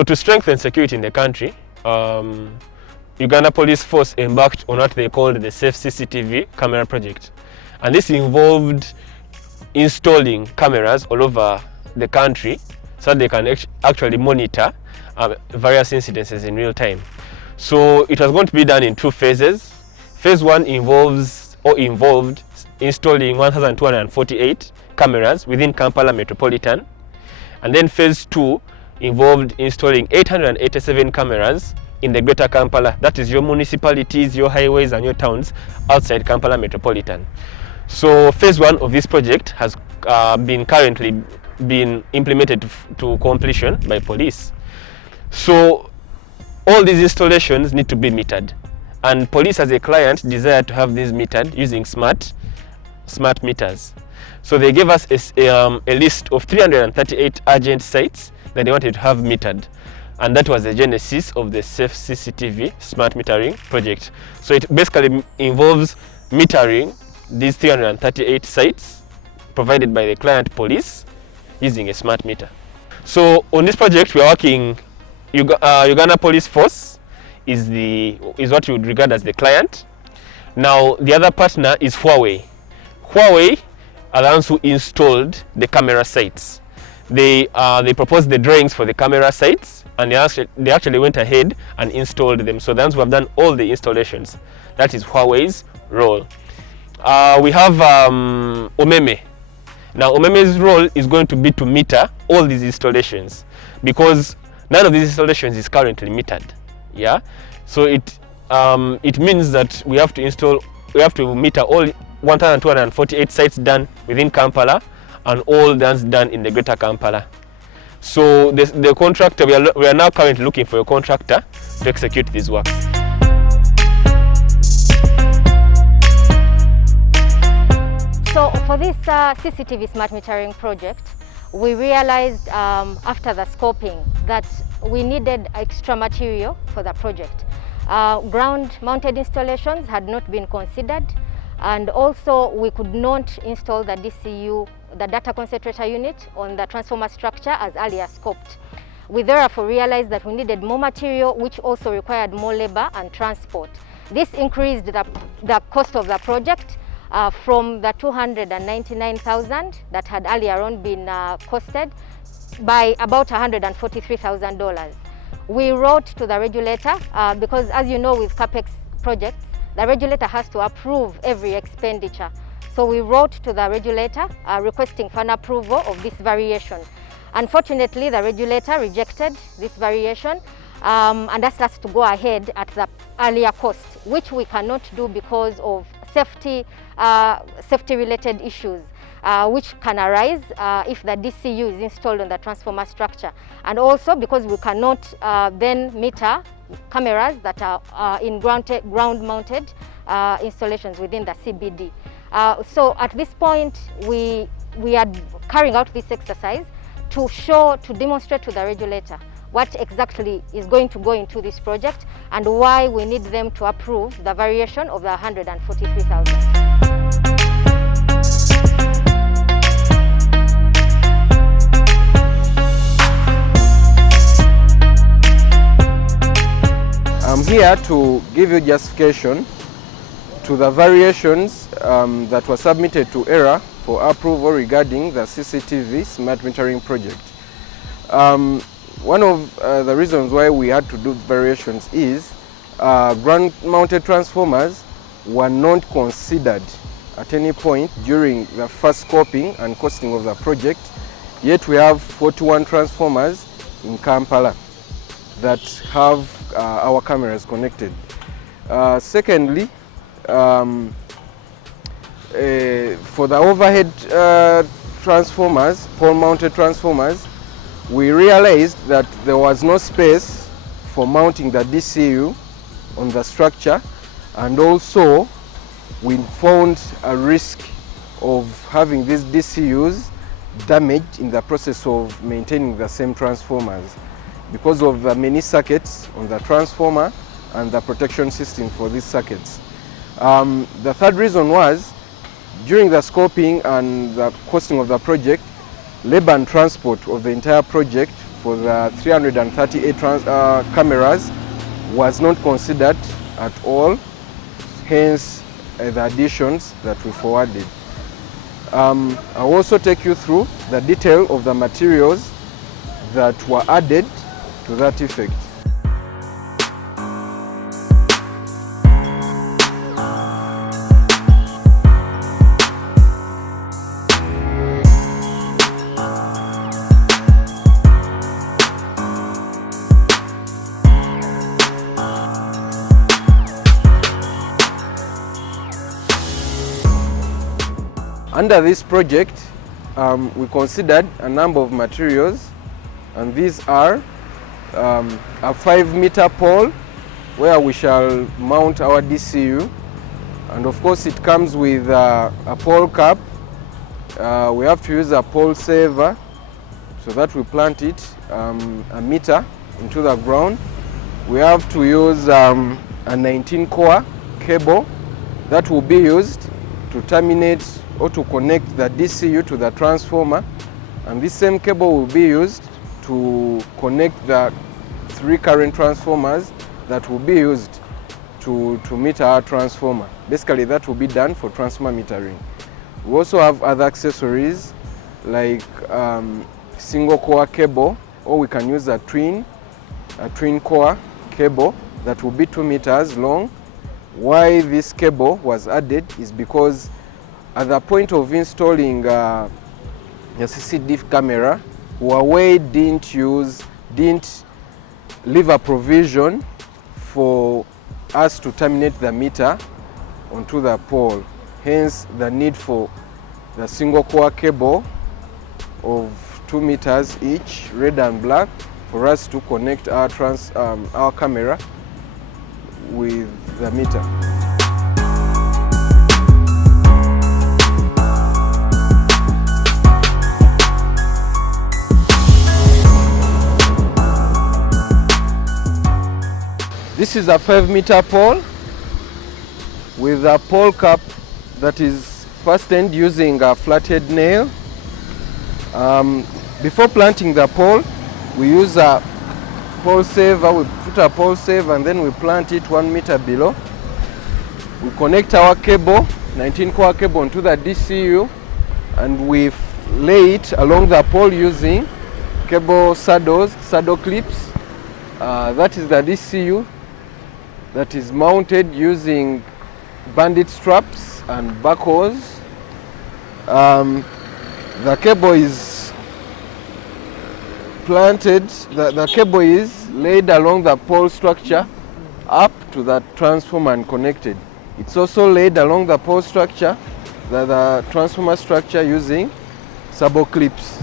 So to strengthen security in the country, Uganda Police Force embarked on what they called the Safe CCTV camera project. And this involved installing cameras all over the country so that they can actually monitor various incidences in real time. So it was going to be done in 2 phases. Phase 1 involved installing 1,248 cameras within Kampala Metropolitan. And then phase 2 involved installing 887 cameras in the greater Kampala, that is your municipalities, your highways and your towns outside Kampala Metropolitan. So phase 1 of this project has currently been implemented to completion by police. So all these installations need to be metered, and police as a client desire to have these metered using smart meters. So they gave us a list of 338 urgent sites that they wanted to have metered, and that was the genesis of the Safe CCTV smart metering project. So it basically involves metering these 338 sites provided by the client police using a smart meter. So on this project we are working, Uganda Police Force is what you would regard as the client. Now the other partner is Huawei. Huawei are the ones who installed the camera sites. They proposed the drawings for the camera sites, and they actually went ahead and installed them. So the ones who have done all the installations. That is Huawei's role. We have Umeme. Now Umeme's role is going to be to meter all these installations, because none of these installations is currently metered. Yeah, so it means that we have to meter all 1,248 sites done within Kampala and all dance done in the greater Kampala. So the contractor, we are now currently looking for a contractor to execute this work. So for this CCTV smart metering project, we realized after the scoping that we needed extra material for the project. Ground-mounted installations had not been considered, and also we could not install the DCU, the data concentrator unit, on the transformer structure as earlier scoped. We therefore realized that we needed more material, which also required more labor and transport. This increased the cost of the project from the $299,000 that had earlier on been costed by about $143,000. We wrote to the regulator because, as you know, with CAPEX projects, the regulator has to approve every expenditure. So we wrote to the regulator requesting for an approval of this variation. Unfortunately, the regulator rejected this variation and asked us to go ahead at the earlier cost, which we cannot do because of safety-related issues which can arise if the DCU is installed on the transformer structure, and also because we cannot then meter cameras that are in ground-mounted installations within the CBD. So at this point, we are carrying out this exercise to demonstrate to the regulator what exactly is going to go into this project and why we need them to approve the variation of the $143,000. I'm here to give you justification to the variations that were submitted to ERA for approval regarding the CCTV smart metering project. One of the reasons why we had to do variations is ground-mounted transformers were not considered at any point during the first scoping and costing of the project, yet we have 41 transformers in Kampala that have our cameras connected. Secondly, for the overhead transformers, pole-mounted transformers, we realized that there was no space for mounting the DCU on the structure, and also we found a risk of having these DCUs damaged in the process of maintaining the same transformers because of the many circuits on the transformer and the protection system for these circuits. The third reason was, during the scoping and the costing of the project, labor and transport of the entire project for the 338 cameras was not considered at all, hence the additions that we forwarded. I'll also take you through the detail of the materials that were added to that effect. Under this project, we considered a number of materials, and these are a 5-meter pole where we shall mount our DCU, and of course it comes with a pole cap. We have to use a pole saver so that we plant it a meter into the ground. We have to use a 19-core cable that will be used to terminate or to connect the DCU to the transformer, and this same cable will be used to connect the 3 current transformers that will be used to meter our transformer. Basically that will be done for transformer metering. We also have other accessories like single core cable, or we can use a twin core cable that will be 2 meters long. Why this cable was added is because at the point of installing the CCTV camera, Huawei didn't leave a provision for us to terminate the meter onto the pole. Hence the need for the single core cable of 2 meters each, red and black, for us to connect our camera with the meter. This is a 5-meter pole with a pole cap that is fastened using a flathead nail. Before planting the pole, we use a pole saver. We put a pole saver and then we plant it 1 meter below. We connect our cable, 19-core cable, onto the DCU, and we lay it along the pole using cable saddle clips. That is the DCU that is mounted using bandit straps and backhoes. The cable is planted, the cable is laid along the pole structure up to the transformer and connected. It's also laid along the pole structure, the transformer structure, using saddle clips.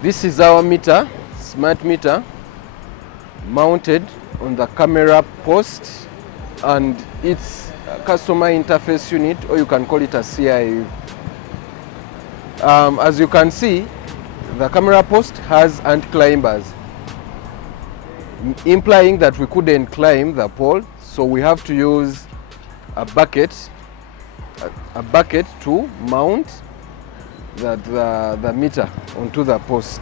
This is our meter, smart meter, mounted on the camera post, and it's a customer interface unit, or you can call it a CIU. As you can see, the camera post has ant climbers, implying that we couldn't climb the pole, so we have to use a bucket to mount the meter onto the post.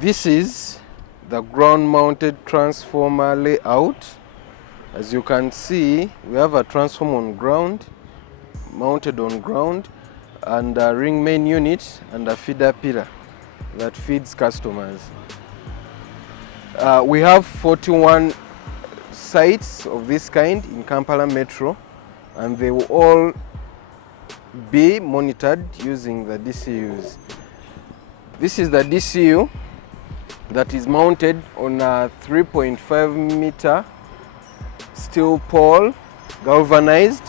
This is the ground-mounted transformer layout. As you can see, we have a transformer on ground, mounted on ground, and a ring main unit and a feeder pillar that feeds customers. We have 41 sites of this kind in Kampala Metro, and they will all be monitored using the DCUs. This is the DCU that is mounted on a 3.5 meter steel pole, galvanized.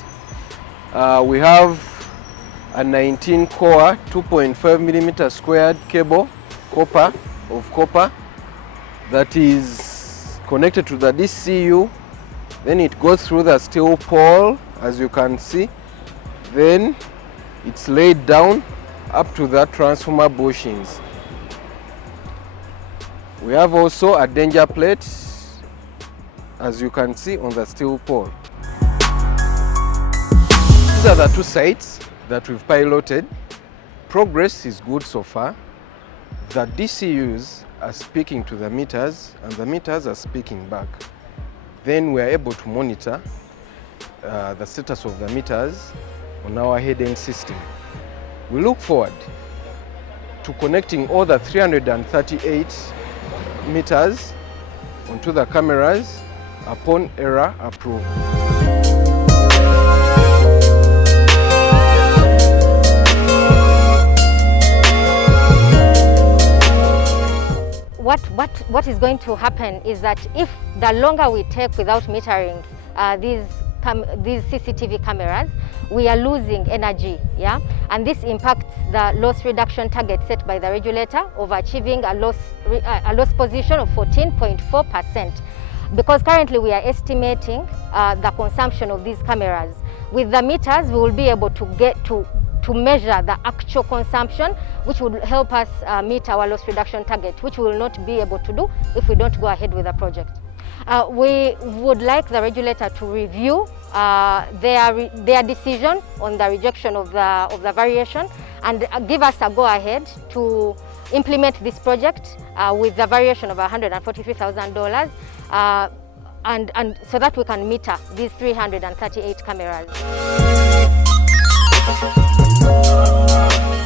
We have a 19-core 2.5 millimeter squared cable, copper, that is connected to the DCU. Then it goes through the steel pole as you can see. Then it's laid down up to the transformer bushings. We have also a danger plate, as you can see, on the steel pole. These are the two sites that we've piloted. Progress is good so far. The DCUs are speaking to the meters and the meters are speaking back. Then we are able to monitor the status of the meters on our head-end system. We look forward to connecting all the 338 meters onto the cameras upon error approval. What is going to happen is that if the longer we take without metering these CCTV cameras, we are losing energy, yeah? And this impacts the loss reduction target set by the regulator of achieving a loss position of 14.4%. Because currently we are estimating the consumption of these cameras. With the meters, we will be able to get to measure the actual consumption, which would help us meet our loss reduction target, which we will not be able to do if we don't go ahead with the project. We would like the regulator to review their decision on the rejection of the variation and give us a go-ahead to implement this project with the variation of $143,000 and so that we can meter these 338 cameras.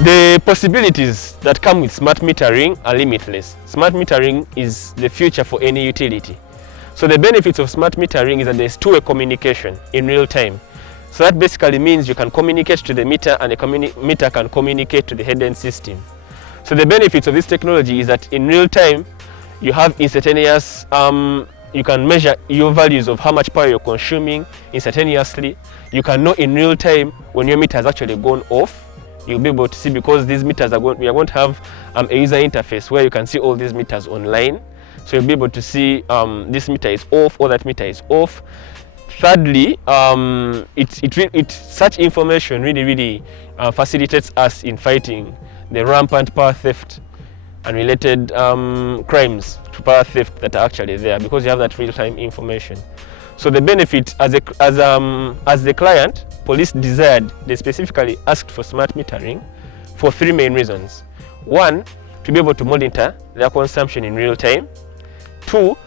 The possibilities that come with smart metering are limitless. Smart metering is the future for any utility. So the benefits of smart metering is that there's two-way communication in real time. So that basically means you can communicate to the meter and the meter can communicate to the head-end system. So the benefits of this technology is that in real time you have instantaneous, you can measure your values of how much power you're consuming instantaneously. You can know in real time when your meter has actually gone off. You'll be able to see, because these meters we are going to have a user interface where you can see all these meters online. So you'll be able to see this meter is off or that meter is off. Thirdly, such information really facilitates us in fighting the rampant power theft and related crimes to power theft that are actually there, because you have that real-time information. So the benefit, as the client, police desired, they specifically asked for smart metering for three main reasons. One, to be able to monitor their consumption in real time. Two,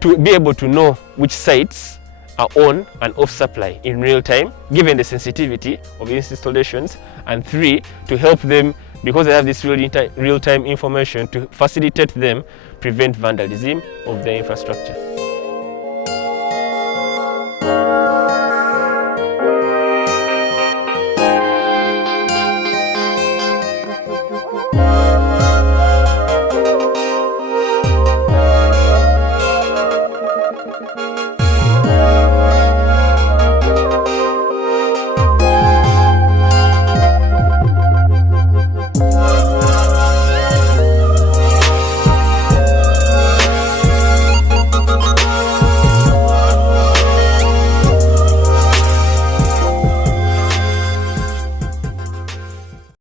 to be able to know which sites are on and off supply in real time, given the sensitivity of these installations. And three, to help them, because they have this real-time information, to facilitate them prevent vandalism of their infrastructure.